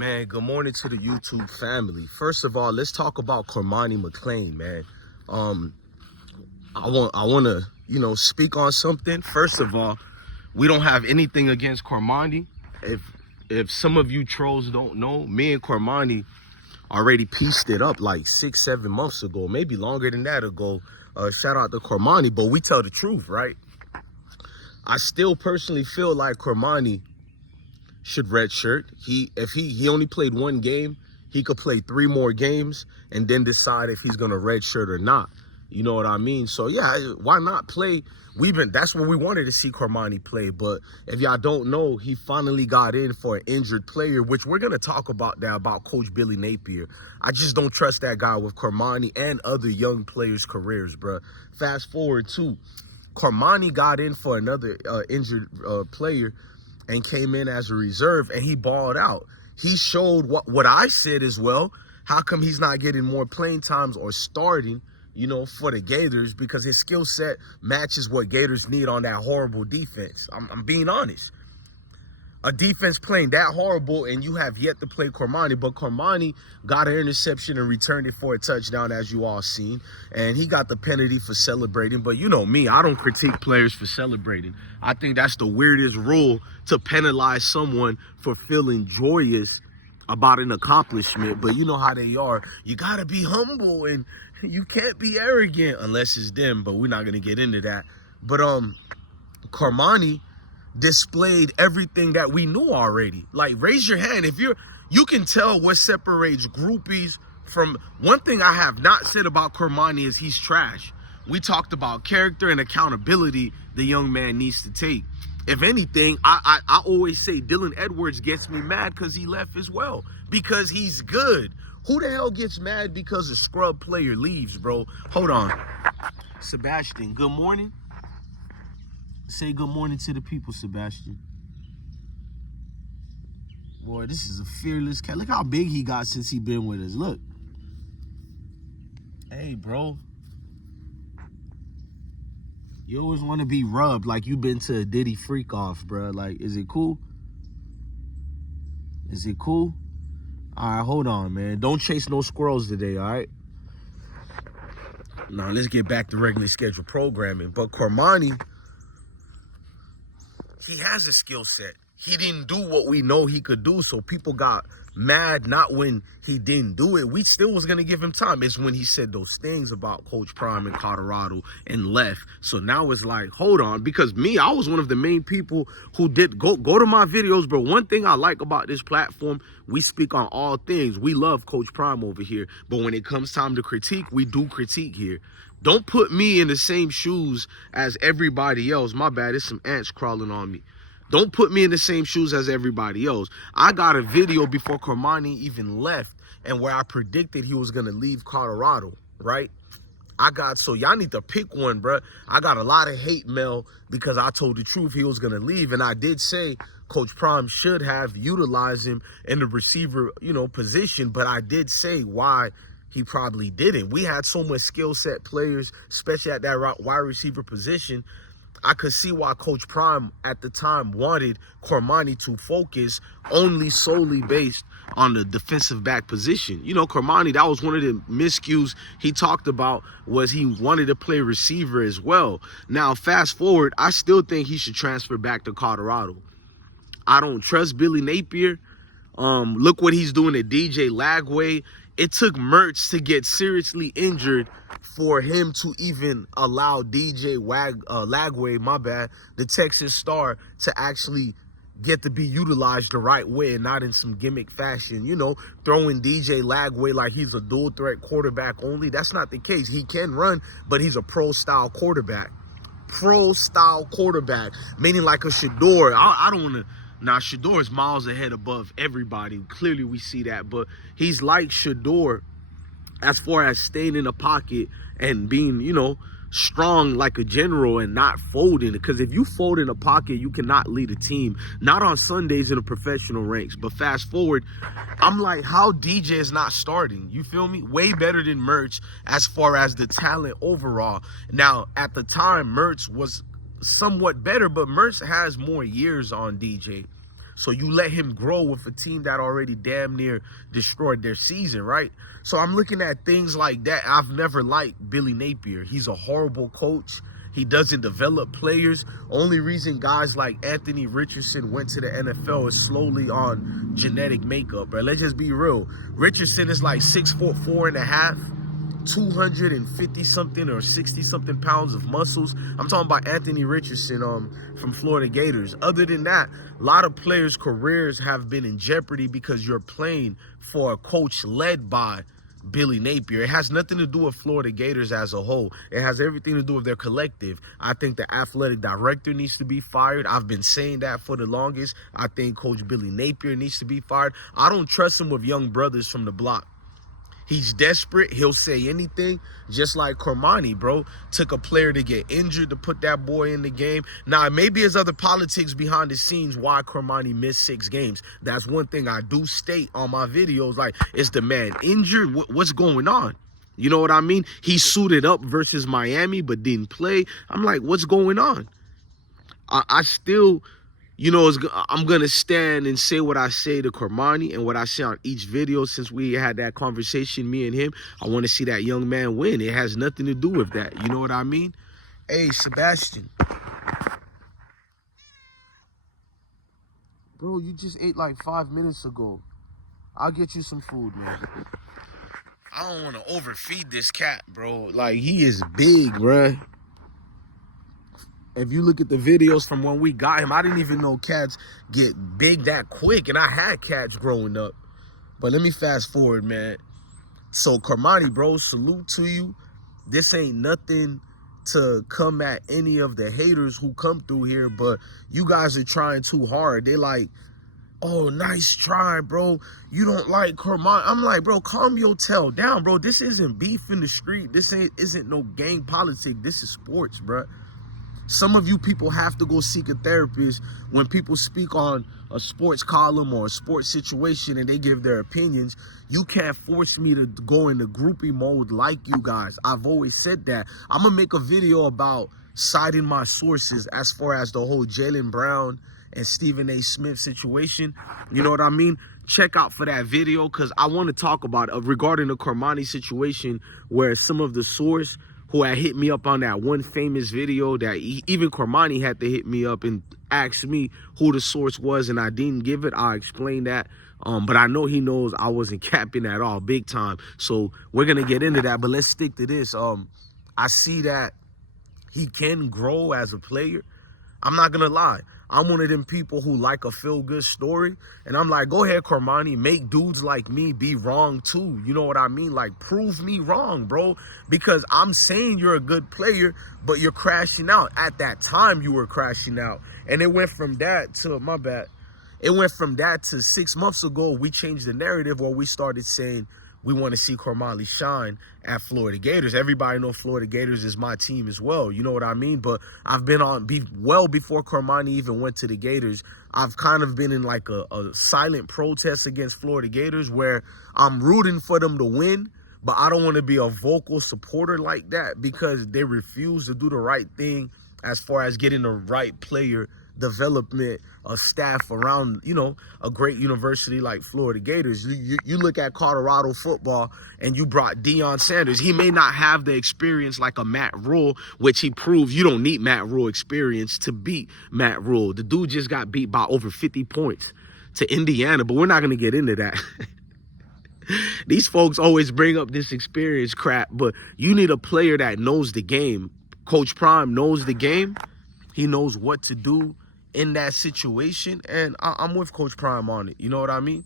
Man, good morning to the YouTube family. First of all, let's talk about CORMANI MCCLAIN, man. I want to, speak on something. First of all, we don't have anything against CORMANI. If some of you trolls don't know, me and CORMANI already pieced it up like 6-7 months ago, maybe longer than that ago. Shout out to CORMANI, but we tell the truth, right? I still personally feel like CORMANI should redshirt. If he only played one game, he could play 3 more games and then decide if he's gonna redshirt or not. You know what I mean? So yeah, why not play? That's what we wanted to see CORMANI play. But if y'all don't know, he finally got in for an injured player, which we're gonna talk about that about Coach Billy Napier. I just don't trust that guy with CORMANI and other young players' careers, bro. Fast forward to CORMANI got in for another injured player and came in as a reserve, and he balled out. He showed what I said as well. How come he's not getting more playing times or starting, for the Gators? Because his skill set matches what Gators need on that horrible defense. I'm being honest. A defense playing that horrible, and you have yet to play CORMANI, but CORMANI got an interception and returned it for a touchdown, as you all seen, and he got the penalty for celebrating. But you know me, I don't critique players for celebrating. I think that's the weirdest rule, to penalize someone for feeling joyous about an accomplishment. But you know how they are. You gotta be humble and you can't be arrogant unless it's them, but we're not gonna get into that. But CORMANI displayed everything that we knew already. Like, raise your hand if you can tell what separates groupies from. One thing I have not said about CORMANI is he's trash. We talked about character and accountability the young man needs to take. If anything, I always say Dylan Edwards gets me mad because he left as well, because he's good. Who the hell gets mad because a scrub player leaves, bro? Hold on. Sebastian, good morning. Say good morning to the people, Sebastian. Boy, this is a fearless cat. Look how big he got since he been with us. Look. Hey, bro. You always want to be rubbed like you been to a Diddy freak off, bro. Like, is it cool? Is it cool? All right, hold on, man. Don't chase no squirrels today, all right? Now, let's get back to regular scheduled programming. But CORMANI, he has a skill set. He didn't do what we know he could do, so people got mad not when he didn't do it. We still was going to give him time. It's when he said those things about Coach Prime in Colorado and left. So now it's like, hold on, because I was one of the main people who did go to my videos, bro. One thing I like about this platform, we speak on all things. We love Coach Prime over here, but when it comes time to critique, we do critique here. Don't put me in the same shoes as everybody else. My bad, there's some ants crawling on me. Don't put me in the same shoes as everybody else. I got a video before CORMANI even left, and where I predicted he was going to leave Colorado, right? So y'all need to pick one, bro. I got a lot of hate mail because I told the truth he was going to leave, and I did say Coach Prime should have utilized him in the receiver, position, but I did say why he probably didn't. We had so much skill set players, especially at that wide receiver position. I could see why Coach Prime at the time wanted CORMANI to focus only solely based on the defensive back position. CORMANI, that was one of the miscues he talked about, was he wanted to play receiver as well. Now, fast forward, I still think he should transfer back to Colorado. I don't trust Billy Napier. Look what he's doing at DJ Lagway. It took Mertz to get seriously injured for him to even allow DJ Lagway, the Texas star, to actually get to be utilized the right way and not in some gimmick fashion, throwing DJ Lagway like he's a dual threat quarterback only. That's not the case. He can run, but he's a pro-style quarterback. Pro-style quarterback, meaning like a Shador. I don't want to... Now, Shador is miles ahead above everybody. Clearly, we see that. But he's like Shador as far as staying in the pocket and being, strong like a general and not folding. Because if you fold in a pocket, you cannot lead a team. Not on Sundays in the professional ranks. But fast forward, I'm like, how DJ is not starting? You feel me? Way better than Mertz as far as the talent overall. Now, at the time, Mertz was somewhat better, but Mertz has more years on DJ. So you let him grow with a team that already damn near destroyed their season, right? So I'm looking at things like that. I've never liked Billy Napier. He's a horrible coach. He doesn't develop players. Only reason guys like Anthony Richardson went to the NFL is slowly on genetic makeup, bro. Let's just be real. Richardson is like 6'4", 4.5". 250 something or 60 something pounds of muscles. I'm talking about Anthony Richardson from Florida Gators. Other than that, a lot of players' careers have been in jeopardy because you're playing for a coach led by Billy Napier. It has nothing to do with Florida Gators as a whole. It has everything to do with their collective. I think the athletic director needs to be fired. I've been saying that for the longest. I think Coach Billy Napier needs to be fired. I don't trust him with young brothers from the block. He's desperate. He'll say anything, just like CORMANI, bro. Took a player to get injured to put that boy in the game. Now, maybe there's other politics behind the scenes why CORMANI missed 6 games. That's one thing I do state on my videos. Like, is the man injured? What's going on? You know what I mean? He suited up versus Miami, but didn't play. I'm like, what's going on? I still... You know, I'm going to stand and say what I say to CORMANI and what I say on each video since we had that conversation, me and him. I want to see that young man win. It has nothing to do with that. You know what I mean? Hey, Sebastian. Bro, you just ate like 5 minutes ago. I'll get you some food, man. I don't want to overfeed this cat, bro. Like, he is big, bro. If you look at the videos from when we got him, I didn't even know cats get big that quick. And I had cats growing up. But let me fast forward, man. So, CORMANI, bro, salute to you. This ain't nothing to come at any of the haters who come through here. But you guys are trying too hard. They like, oh, nice try, bro. You don't like CORMANI. I'm like, bro, calm your tail down, bro. This isn't beef in the street. This isn't no gang politics. This is sports, bro. Some of you people have to go seek a therapist when people speak on a sports column or a sports situation and they give their opinions. You can't force me to go into groupie mode like you guys. I've always said that. I'm going to make a video about citing my sources as far as the whole Jaylen Brown and Stephen A. Smith situation. You know what I mean? Check out for that video because I want to talk about it regarding the CORMANI situation where some of the source who had hit me up on that one famous video that even CORMANI had to hit me up and ask me who the source was, and I didn't give it. I'll explain that. But I know he knows I wasn't capping at all, big time. So we're going to get into that, but let's stick to this. I see that he can grow as a player. I'm not going to lie. I'm one of them people who like a feel-good story. And I'm like, go ahead, CORMANI, make dudes like me be wrong too. You know what I mean? Like, prove me wrong, bro. Because I'm saying you're a good player, but you're crashing out. At that time, you were crashing out. And it went from that to, my bad, it went from that to 6 months ago, we changed the narrative where we started saying, we want to see CORMANI shine at Florida Gators. Everybody know Florida Gators is my team as well. You know what I mean? But I've been on well before CORMANI even went to the Gators. I've kind of been in like a silent protest against Florida Gators where I'm rooting for them to win, but I don't want to be a vocal supporter like that because they refuse to do the right thing as far as getting the right player development of staff around, you know, a great university like Florida Gators. You look at Colorado football and you brought Deion Sanders. He may not have the experience like a Matt Rule, which he proved you don't need Matt Rule experience to beat Matt Rule. The dude just got beat by over 50 points to Indiana, but we're not going to get into that. These folks always bring up this experience crap, but you need a player that knows the game. Coach Prime knows the game. He knows what to do in that situation, and I'm with Coach Prime on it. You know what I mean?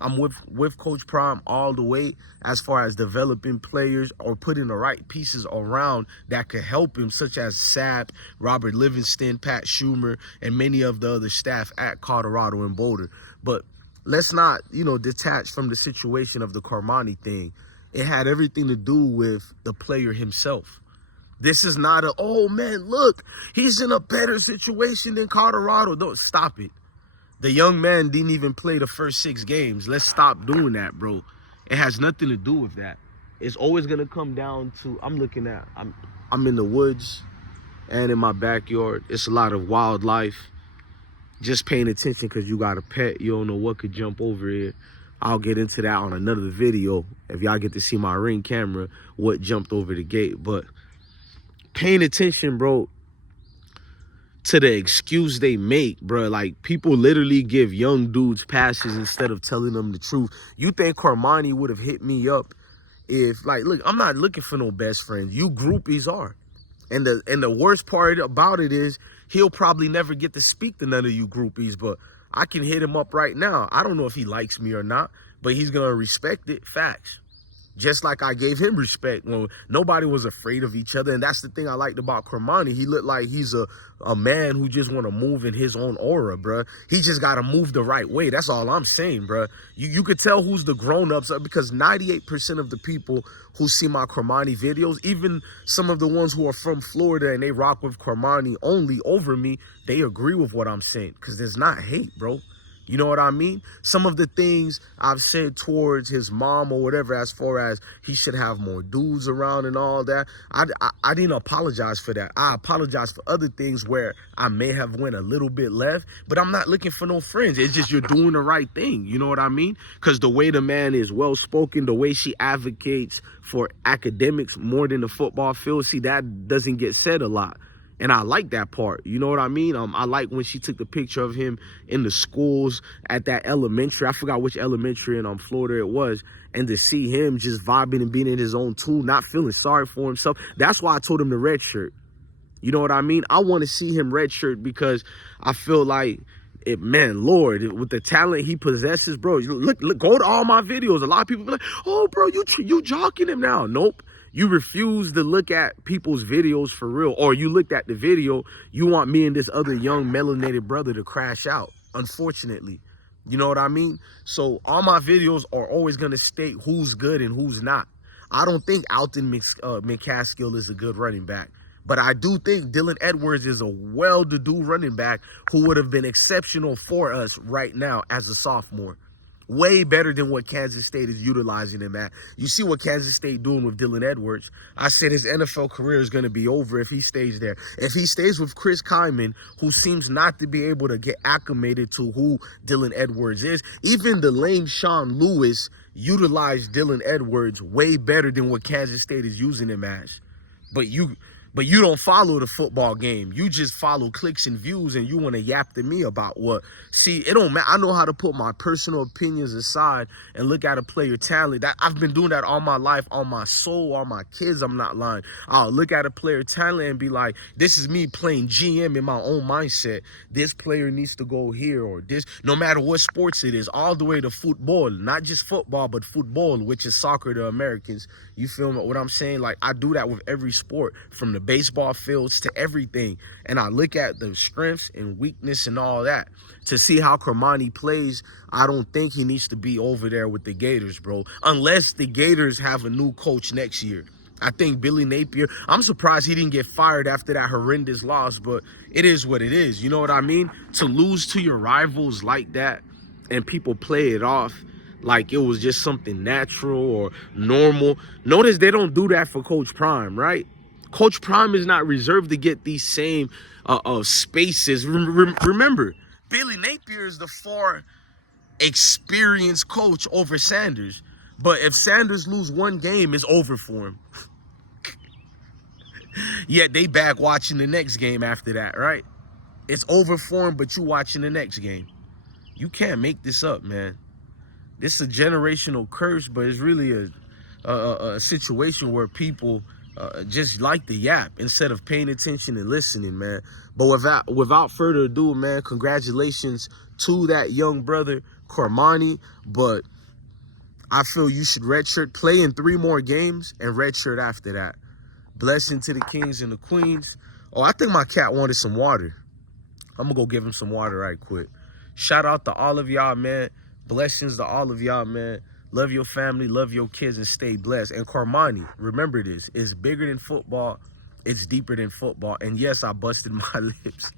I'm with Coach Prime all the way as far as developing players or putting the right pieces around that could help him, such as Sapp, Robert Livingston, Pat Schumer, and many of the other staff at Colorado and Boulder. But let's not, you know, detach from the situation of the CORMANI thing. It had everything to do with the player himself. This is not a, oh, man, look, he's in a better situation than Colorado. Don't stop it. The young man didn't even play the first 6 games. Let's stop doing that, bro. It has nothing to do with that. It's always going to come down to, I'm in the woods and in my backyard. It's a lot of wildlife. just paying attention because you got a pet. You don't know what could jump over here. I'll get into that on another video. If y'all get to see my Ring camera, what jumped over the gate. But paying attention, bro, to the excuse they make, bro. Like, people literally give young dudes passes instead of telling them the truth. You think Cormani would have hit me up if, like, look, I'm not looking for no best friends. You groupies are. And the worst part about it is he'll probably never get to speak to none of you groupies, but I can hit him up right now. I don't know if he likes me or not, but he's going to respect it. Facts. Just like I gave him respect when nobody was afraid of each other. And that's the thing I liked about Cormani. He looked like he's a man who just want to move in his own aura, bruh. He just got to move the right way. That's all I'm saying, bruh. You could tell who's the grown-ups because 98% of the people who see my Cormani videos, even some of the ones who are from Florida and they rock with Cormani only over me, they agree with what I'm saying because there's not hate, bro. You know what I mean? Some of the things I've said towards his mom or whatever, as far as he should have more dudes around and all that, I didn't apologize for that. I apologize for other things where I may have went a little bit left, but I'm not looking for no friends. It's just you're doing the right thing. You know what I mean? Because the way the man is well-spoken, the way she advocates for academics more than the football field, see, that doesn't get said a lot. And I like that part. You know what I mean? I like when she took the picture of him in the schools at that elementary. I forgot which elementary in Florida it was. And to see him just vibing and being in his own tool, not feeling sorry for himself. That's why I told him to redshirt. You know what I mean? I want to see him redshirt because I feel like, man, Lord, with the talent he possesses, bro. Look, go to all my videos. A lot of people be like, oh, bro, you jocking him now. Nope. You refuse to look at people's videos for real, or you looked at the video, you want me and this other young melanated brother to crash out, unfortunately. You know what I mean? So all my videos are always going to state who's good and who's not. I don't think Alton McCaskill is a good running back, but I do think Dylan Edwards is a well-to-do running back who would have been exceptional for us right now as a sophomore. Way better than what Kansas State is utilizing him at. You see what Kansas State doing with Dylan Edwards. I said his NFL career is going to be over if he stays there. If he stays with Chris Kyman, who seems not to be able to get acclimated to who Dylan Edwards is, even the lame Sean Lewis utilized Dylan Edwards way better than what Kansas State is using him as. But you don't follow the football game. You just follow clicks and views, and you want to yap to me about what. See, it don't matter. I know how to put my personal opinions aside and look at a player talent. I've been doing that all my life, on my soul, all my kids. I'm not lying. I'll look at a player talent and be like, this is me playing GM in my own mindset. This player needs to go here, or this, no matter what sports it is, all the way to football. Not just football, but football, which is soccer to Americans. You feel what I'm saying? Like, I do that with every sport, from the baseball fields to everything. And I look at the strengths and weakness and all that. To see how Cormani plays, I don't think he needs to be over there with the Gators, bro. Unless the Gators have a new coach next year. I think Billy Napier, I'm surprised he didn't get fired after that horrendous loss, but it is what it is. You know what I mean? To lose to your rivals like that and people play it off like it was just something natural or normal. Notice they don't do that for Coach Prime, right? Coach Prime is not reserved to get these same spaces. Remember, Billy Napier is the far experienced coach over Sanders. But if Sanders lose one game, it's over for him. Yet they back watching the next game after that, right? It's over for him, but you watching the next game. You can't make this up, man. This is a generational curse, but it's really a situation where people just like the yap instead of paying attention and listening, man. But without further ado, man, congratulations to that young brother, Cormani. But I feel you should redshirt, play in 3 more games, and redshirt after that. Blessing to the kings and the queens. Oh, I think my cat wanted some water. I'm going to go give him some water right quick. Shout out to all of y'all, man. Blessings to all of y'all, man. Love your family, love your kids, and stay blessed. And Cormani, remember this, it's bigger than football. It's deeper than football. And yes, I busted my lips.